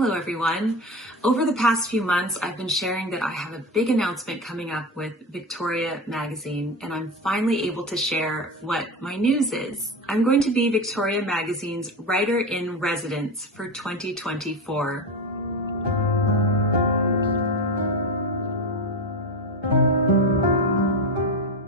Hello, everyone. Over the past few months, I've been sharing that I have a big announcement coming up with Victoria Magazine, and I'm finally able to share what my news is. I'm going to be Victoria Magazine's writer-in-residence for 2024.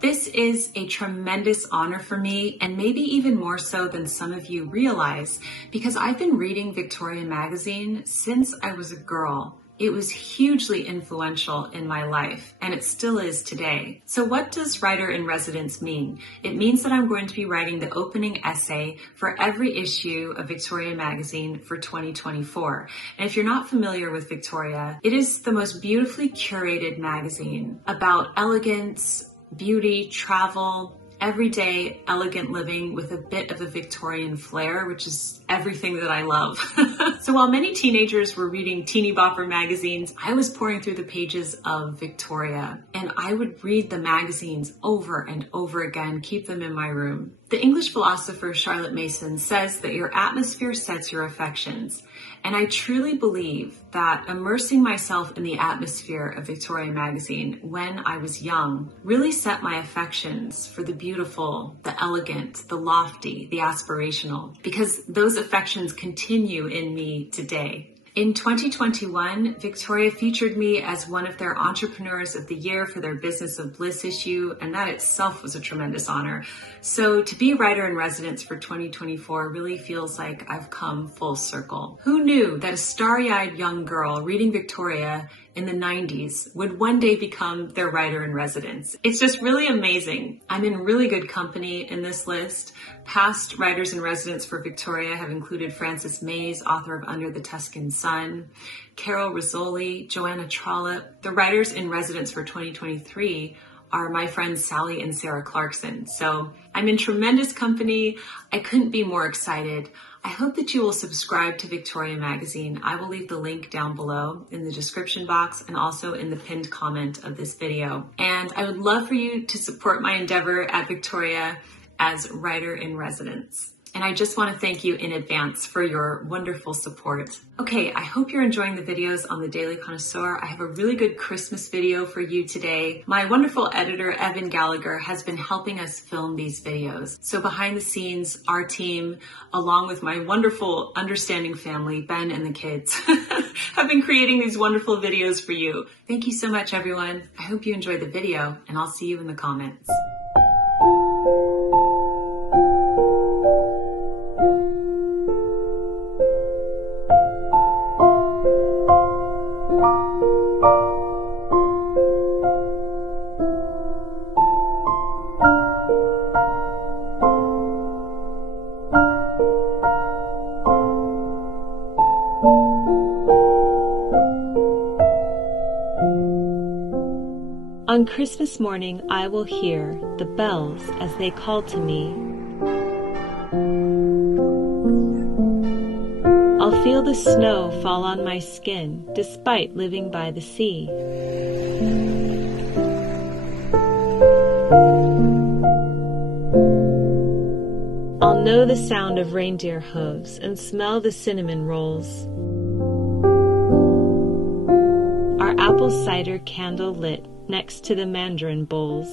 This is a tremendous honor for me, and maybe even more so than some of you realize, because I've been reading Victoria Magazine since I was a girl. It was hugely influential in my life, and it still is today. So what does writer-in-residence mean? It means that I'm going to be writing the opening essay for every issue of Victoria Magazine for 2024. And if you're not familiar with Victoria, it is the most beautifully curated magazine about elegance, beauty, travel, everyday elegant living with a bit of a Victorian flair, which is everything that I love. So while many teenagers were reading teeny bopper magazines, I was pouring through the pages of Victoria, and I would read the magazines over and over again, keep them in my room. The English philosopher Charlotte Mason says that your atmosphere sets your affections. And I truly believe that immersing myself in the atmosphere of Victoria Magazine when I was young really set my affections for the beautiful, the elegant, the lofty, the aspirational, because those affections continue in me today. In 2021, Victoria featured me as one of their Entrepreneurs of the Year for their Business of Bliss issue, and that itself was a tremendous honor. So to be writer-in-residence for 2024 really feels like I've come full circle. Who knew that a starry-eyed young girl reading Victoria in the 90s would one day become their writer-in-residence? It's just really amazing. I'm in really good company in this list. Past writers-in-residence for Victoria have included Frances Mays, author of Under the Tuscan Sun, Carol Rizzoli, Joanna Trollope. The writers-in-residence for 2023 are my friends Sally and Sarah Clarkson. So I'm in tremendous company. I couldn't be more excited. I hope that you will subscribe to Victoria Magazine. I will leave the link down below in the description box and also in the pinned comment of this video. And I would love for you to support my endeavor at Victoria as writer-in-residence. And I just want to thank you in advance for your wonderful support. Okay, I hope you're enjoying the videos on the Daily Connoisseur. I have a really good Christmas video for you today. My wonderful editor, Evan Gallagher, has been helping us film these videos. So behind the scenes, our team, along with my wonderful understanding family, Ben and the kids, have been creating these wonderful videos for you. Thank you so much, everyone. I hope you enjoyed the video, and I'll see you in the comments. On Christmas morning I will hear the bells as they call to me. I'll feel the snow fall on my skin despite living by the sea. I'll know the sound of reindeer hooves and smell the cinnamon rolls. Our apple cider candle lit next to the mandarin bowls.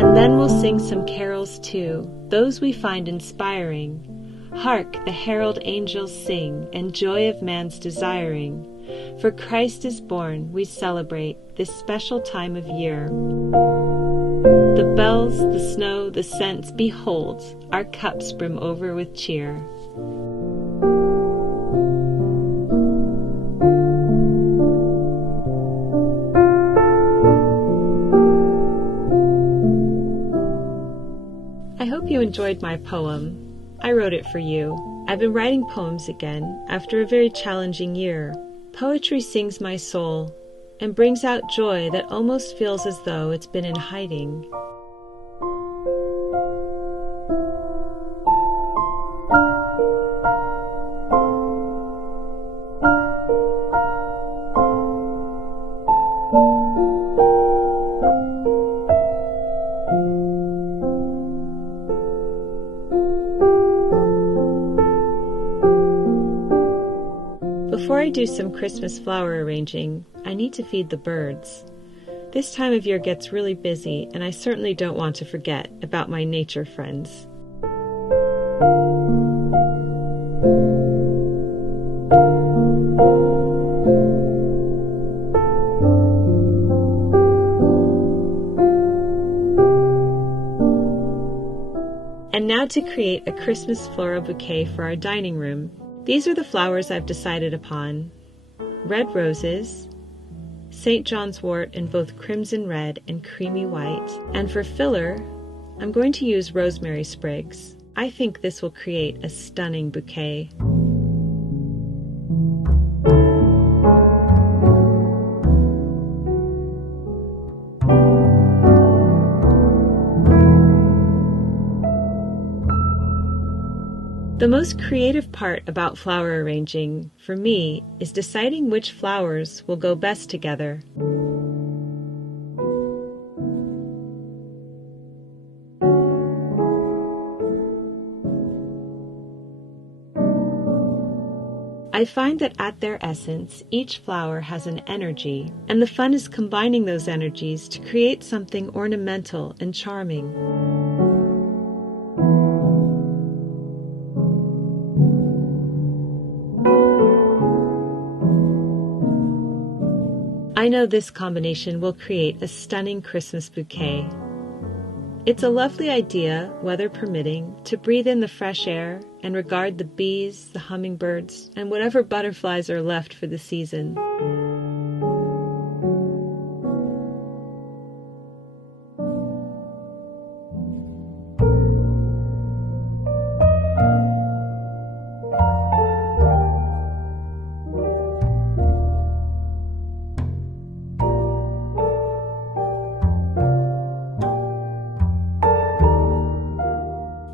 And then we'll sing some carols too, those we find inspiring. Hark, the herald angels sing, and joy of man's desiring. For Christ is born, we celebrate this special time of year. The bells, the snow, the scents, behold, our cups brim over with cheer. I hope you enjoyed my poem. I wrote it for you. I've been writing poems again after a very challenging year. Poetry sings my soul and brings out joy that almost feels as though it's been in hiding. Before I do some Christmas flower arranging, I need to feed the birds. This time of year gets really busy, and I certainly don't want to forget about my nature friends. And now to create a Christmas floral bouquet for our dining room. These are the flowers I've decided upon. Red roses, St. John's wort in both crimson red and creamy white, and for filler, I'm going to use rosemary sprigs. I think this will create a stunning bouquet. The most creative part about flower arranging, for me, is deciding which flowers will go best together. I find that at their essence, each flower has an energy, and the fun is combining those energies to create something ornamental and charming. I know this combination will create a stunning Christmas bouquet. It's a lovely idea, weather permitting, to breathe in the fresh air and regard the bees, the hummingbirds, and whatever butterflies are left for the season.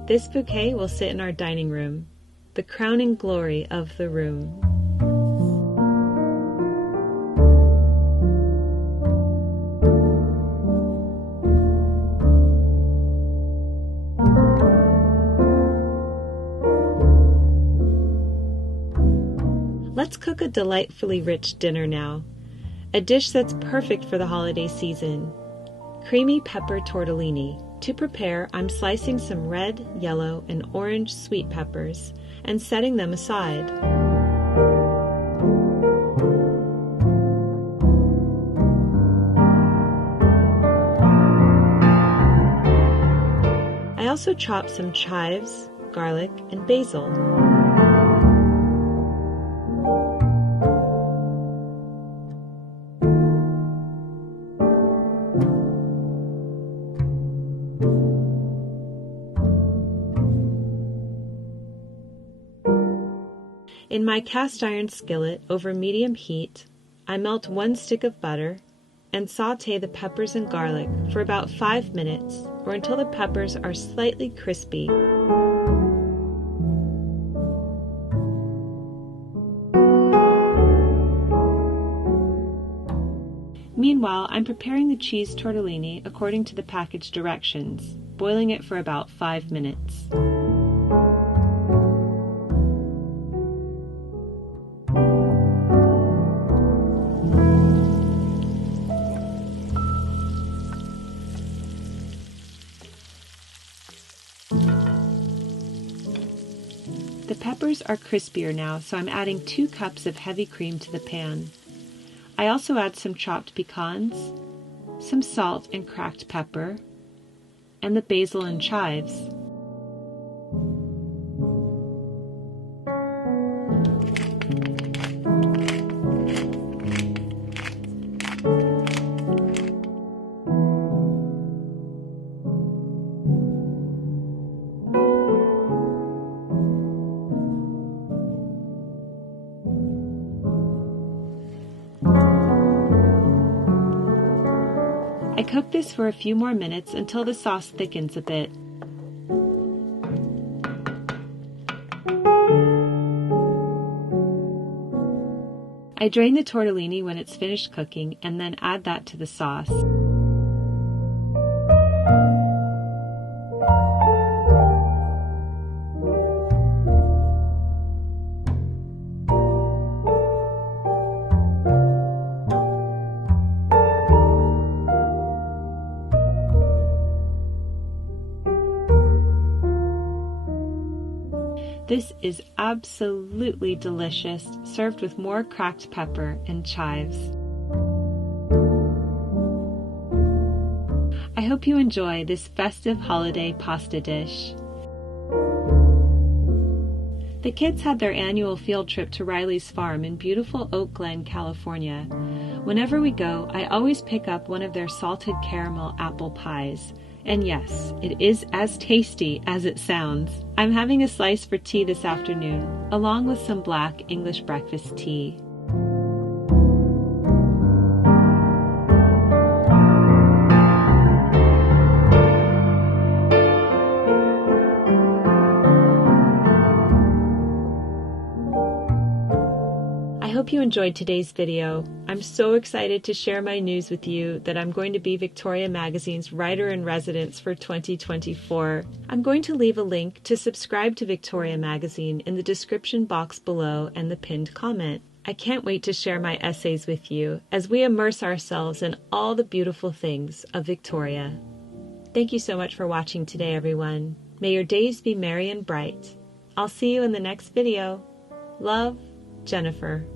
This bouquet will sit in our dining room, the crowning glory of the room. Let's cook a delightfully rich dinner now, a dish that's perfect for the holiday season. Creamy pepper tortellini. To prepare, I'm slicing some red, yellow, and orange sweet peppers and setting them aside. I also chop some chives, garlic, and basil. In my cast iron skillet over medium heat, I melt 1 stick of butter and saute the peppers and garlic for about 5 minutes or until the peppers are slightly crispy. Meanwhile, I'm preparing the cheese tortellini according to the package directions, boiling it for about 5 minutes. The peppers are crispier now, so I'm adding 2 cups of heavy cream to the pan. I also add some chopped pecans, some salt and cracked pepper, and the basil and chives. I cook this for a few more minutes until the sauce thickens a bit. I drain the tortellini when it's finished cooking and then add that to the sauce. This is absolutely delicious, served with more cracked pepper and chives. I hope you enjoy this festive holiday pasta dish. The kids had their annual field trip to Riley's farm in beautiful Oak Glen, California. Whenever we go, I always pick up one of their salted caramel apple pies. And yes, it is as tasty as it sounds. I'm having a slice for tea this afternoon, along with some black English breakfast tea. I hope you enjoyed today's video. I'm so excited to share my news with you that I'm going to be Victoria Magazine's writer-in-residence for 2024. I'm going to leave a link to subscribe to Victoria Magazine in the description box below and the pinned comment. I can't wait to share my essays with you as we immerse ourselves in all the beautiful things of Victoria. Thank you so much for watching today, everyone. May your days be merry and bright. I'll see you in the next video. Love, Jennifer.